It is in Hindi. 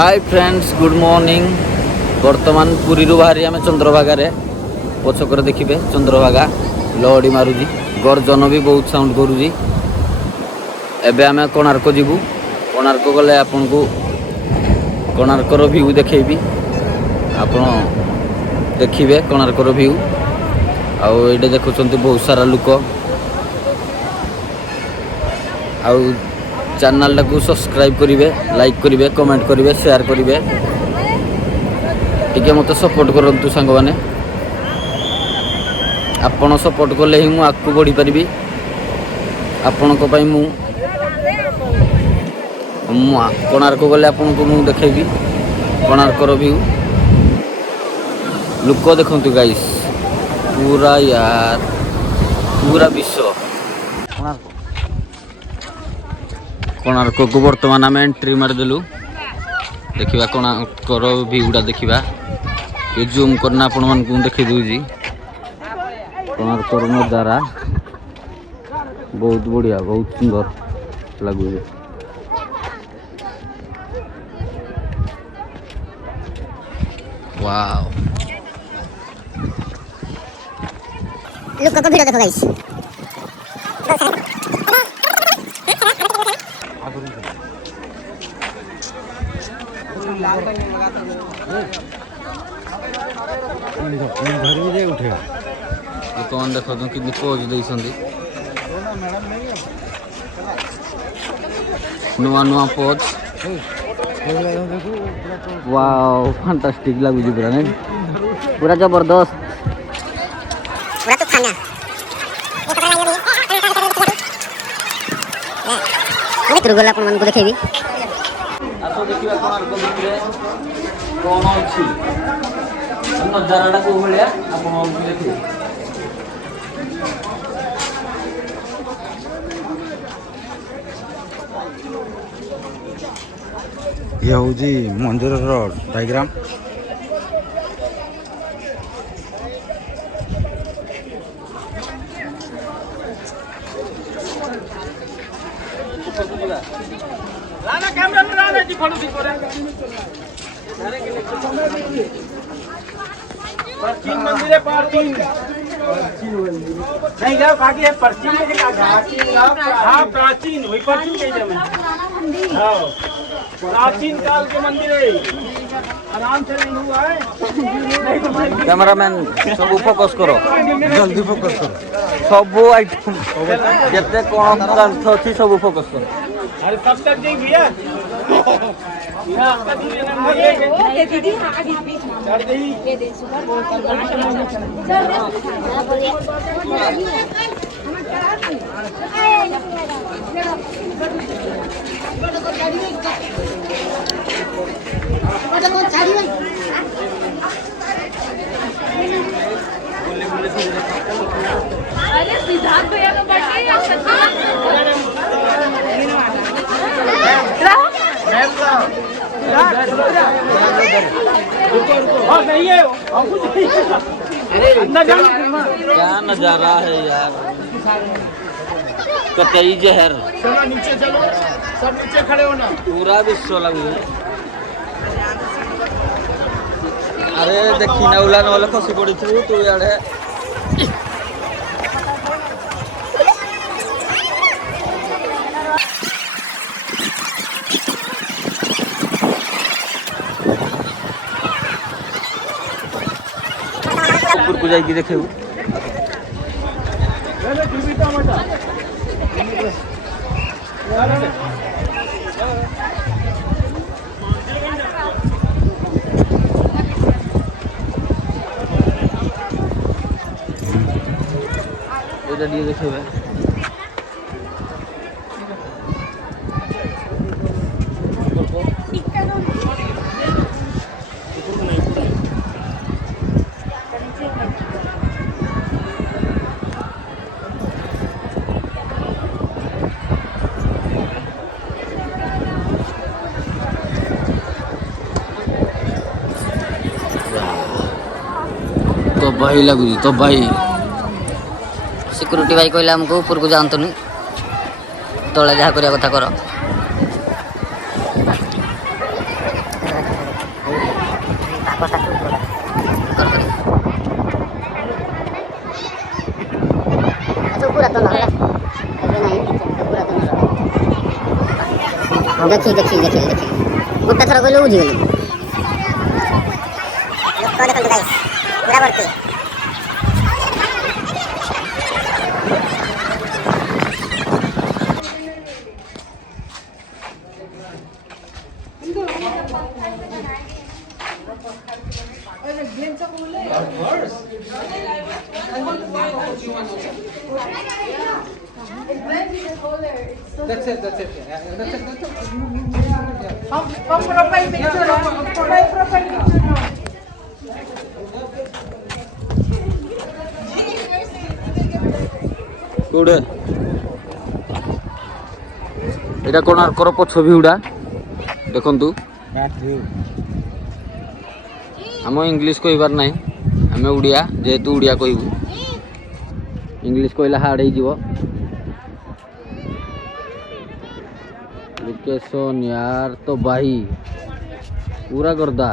Hi friends good morning. बर्तमान पुरी बाहरी आम चंद्रभागा पछकर देखिए चंद्रभागा लहड़ी मारुजी गर्जन भी बहुत साउंड करुँगी। एबे आम कोणार्क जीवु। कोणार्क गले आपन को कोणार्कर व्यू देखेबी। आपण देखिए कोणार्कर व्यू आउ ये देखुं बहुत सारा लोक आउ चैनल को सब्सक्राइब करेंगे, लाइक करेंगे, कमेंट करेंगे, शेयर करेंगे। टिके मत सपोर्ट करंतु सांग माने। आपण सपोर्ट कले ही मु आगु बढ़ी पारिबी। आपण को पई मु कोणार्क गले आपण को मु देखेबी कोणार्कर व्यू। लोक देखंतु गाइस पूरा यार पूरा विश्व कोणार्क को बर्तमान आम एंट्री मारदेलु। देखा कोणार्कर भ्यूटा देखा ये जूम करना आपण मान देखी दूजी कोणार्कर नजारा बहुत बढ़िया बहुत सुंदर लगुच। वाओ लोग को वीडियो देखो गाइस। कौन देखो कि पोज देइसंदी नुआ नुआ पोज। वाओ फैंटास्टिक लगुच पूरा नहीं पूरा जबरदस्त पूरा तो खाना ये तो गोला अपन को देखेबी। आसो देखिबा कोणार्क भितरे कोन अछि नजाराटा को भलिया आपण देखिबे। ये हूँ मंदिर डायग्राम। प्राचीन मंदिर है प्राचीन नहीं गा बाकी है प्राचीन में हाँ प्राचीन वही प्राचीन कही मैं हाँ प्राचीन काल के मंदिर है आराम से नहीं हुआ है। कैमरामैन सब फोकस करो जल्दी फोकस करो सब आइटम जते कोन अर्थ अछि सब फोकस करो। अरे तब तक नहीं भैया दीदी अरे सिद्धार्थ भैया का क्या नजारा है यार कतई जहर चलो नीचे चलो सब नीचे खड़े हो ना पूरा विश्व लगू। अरे देखी ना उला नले खसी पड़ी तू तू याडे ऊपर को जाई देखे देखे तो भाई लगुच तो भाई सिक्योरिटी भाई कहला हमको ऊपर को जातु तले जहाँ करवा कथा कर। देखी देखी देखी देखी गोटे थर कहलु बुझी गलु लोक देखो गाइस पूरा भर्ती କୋଉଟେ ଏଇଟା କୋଣାର୍କର ପଛ ଭିଉଟା ଦେଖନ୍ତୁ ଆମ ଇଂଲିଶ କହିବାର ନାହିଁ ଆମେ ଓଡ଼ିଆ ଯେହେତୁ ଓଡ଼ିଆ କହିବୁ ଇଂଲିଶ କହିଲେ ହାର୍ଡ ହେଇଯିବ लोकेशन यार तो भाई पूरा गर्दा